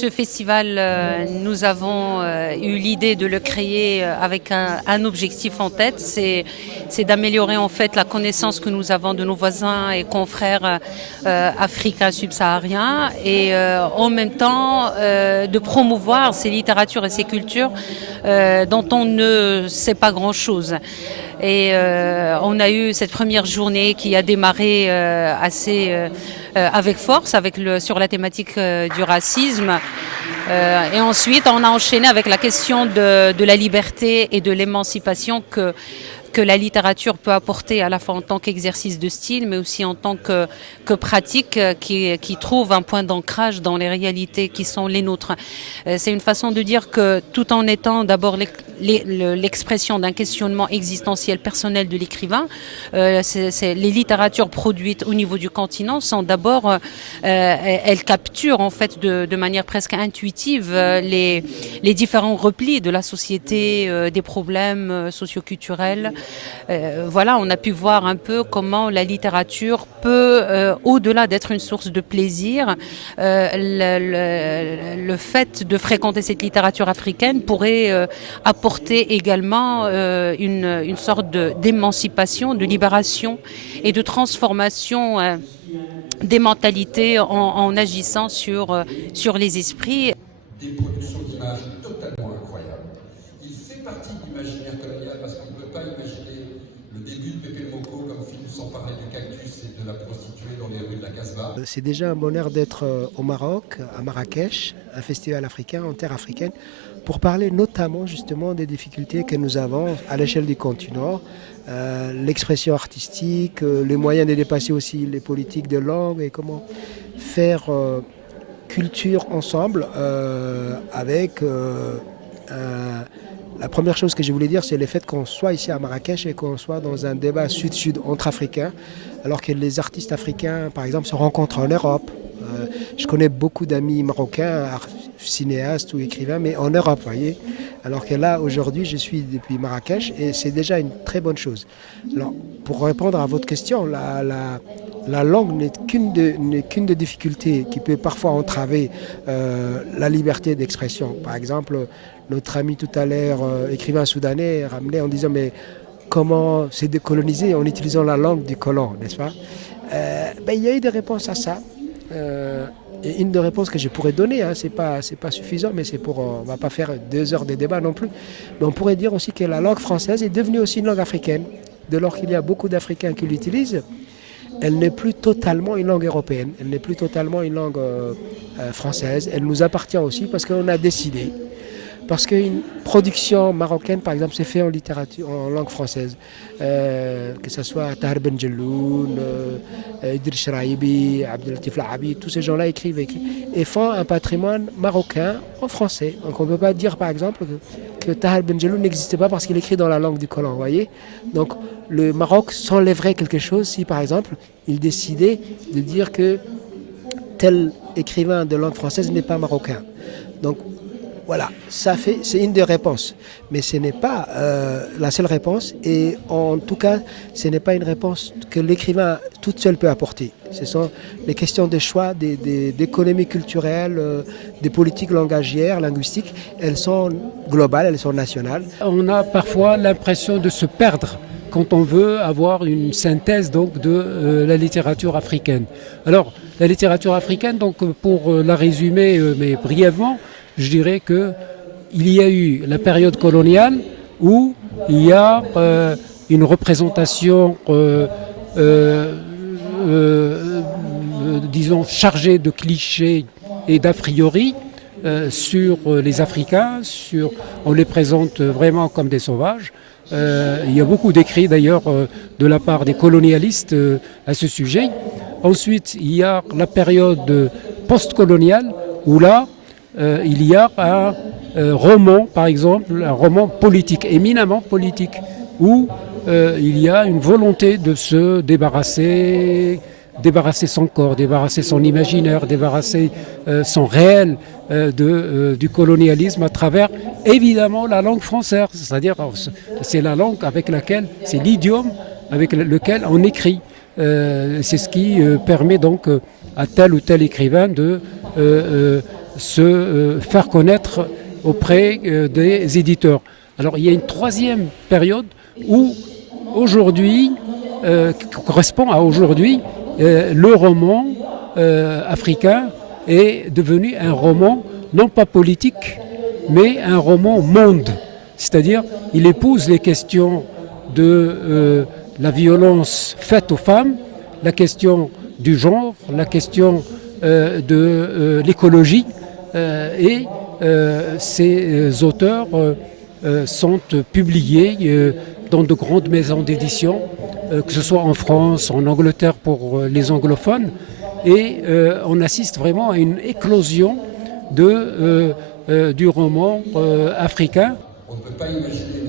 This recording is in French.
Ce festival, nous avons eu l'idée de le créer avec un objectif en tête, c'est d'améliorer en fait la connaissance que nous avons de nos voisins et confrères africains subsahariens et en même temps de promouvoir ces littératures et ces cultures dont on ne sait pas grand-chose. Et on a eu cette première journée qui a démarré avec force sur la thématique du racisme. Et ensuite, on a enchaîné avec la question de la liberté et de l'émancipation que la littérature peut apporter à la fois en tant qu'exercice de style, mais aussi en tant que pratique qui trouve un point d'ancrage dans les réalités qui sont les nôtres. C'est une façon de dire que tout en étant d'abord l'expression d'un questionnement existentiel personnel de l'écrivain, les littératures produites au niveau du continent sont d'abord, elles capturent en fait de manière presque intuitive les différents replis de la société, des problèmes socioculturels. Voilà, on a pu voir un peu comment la littérature peut, au-delà d'être une source de plaisir, le fait de fréquenter cette littérature africaine pourrait apporter également une sorte d'émancipation, de libération et de transformation des mentalités en agissant sur les esprits. Des productions d'images totalement incroyables. Il fait partie de l'imaginaire colonial parce qu'on ne peut pas imaginer le début de Pépé Moko comme film sans parler du cactus et de la prostituée dans les rues de la Casbah. C'est déjà un bonheur d'être au Maroc, à Marrakech, un festival africain en terre africaine, pour parler notamment justement des difficultés que nous avons à l'échelle du continent, l'expression artistique, les moyens de dépasser aussi les politiques de langue et comment faire culture ensemble avec la première chose que je voulais dire, c'est le fait qu'on soit ici à Marrakech et qu'on soit dans un débat sud-sud entre Africains, alors que les artistes africains, par exemple, se rencontrent en Europe. Je connais beaucoup d'amis marocains, cinéastes ou écrivains, mais en Europe, vous voyez. Alors que là, aujourd'hui, je suis depuis Marrakech et c'est déjà une très bonne chose. Alors, pour répondre à votre question, la langue n'est qu'une des difficultés qui peut parfois entraver la liberté d'expression. Par exemple, notre ami tout à l'heure, écrivain soudanais, ramenait en disant mais comment c'est décolonisé en utilisant la langue du colon, n'est-ce pas? Il y a eu des réponses à ça. Et une des réponses que je pourrais donner, c'est pas suffisant, mais on va pas faire 2 heures de débat non plus. Mais on pourrait dire aussi que la langue française est devenue aussi une langue africaine. Dès lors qu'il y a beaucoup d'Africains qui l'utilisent, elle n'est plus totalement une langue européenne, elle n'est plus totalement une langue française. Elle nous appartient aussi parce qu'on a décidé. Parce qu'une production marocaine, par exemple, c'est fait en littérature, en langue française. Que ce soit Tahar Ben Jelloun, Idriss Shraibi, Abdelatif Lahabi, tous ces gens-là écrivent et font un patrimoine marocain en français. Donc on ne peut pas dire, par exemple, que Tahar Ben Jelloun n'existait pas parce qu'il écrit dans la langue du Coran, vous voyez. Donc le Maroc s'enlèverait quelque chose si, par exemple, il décidait de dire que tel écrivain de langue française n'est pas marocain. Donc voilà, c'est une des réponses. Mais ce n'est pas la seule réponse. Et en tout cas, ce n'est pas une réponse que l'écrivain toute seule peut apporter. Ce sont les questions de choix, d'économie culturelle, des politiques langagières, linguistiques. Elles sont globales, elles sont nationales. On a parfois l'impression de se perdre quand on veut avoir une synthèse donc, de la littérature africaine. Alors, la littérature africaine, donc, pour la résumer, mais brièvement, je dirais qu'il y a eu la période coloniale où il y a une représentation, disons, chargée de clichés et d'a priori sur les Africains. On les présente vraiment comme des sauvages. Il y a beaucoup d'écrits d'ailleurs de la part des colonialistes à ce sujet. Ensuite, il y a la période post-coloniale où là, il y a un roman, par exemple, un roman politique, éminemment politique, où il y a une volonté de se débarrasser son corps, débarrasser son imaginaire, débarrasser son réel du colonialisme à travers, évidemment, la langue française. C'est-à-dire, c'est la langue avec laquelle, c'est l'idiome avec lequel on écrit. C'est ce qui permet donc à tel ou tel écrivain de se faire connaître auprès des éditeurs. Alors il y a une troisième période où aujourd'hui, qui correspond à aujourd'hui, le roman africain est devenu un roman non pas politique, mais un roman monde. C'est-à-dire il épouse les questions de la violence faite aux femmes, la question du genre, la question de l'écologie, et ces auteurs sont publiés dans de grandes maisons d'édition, que ce soit en France, en Angleterre pour les anglophones, et on assiste vraiment à une éclosion du roman africain. On ne peut pas imaginer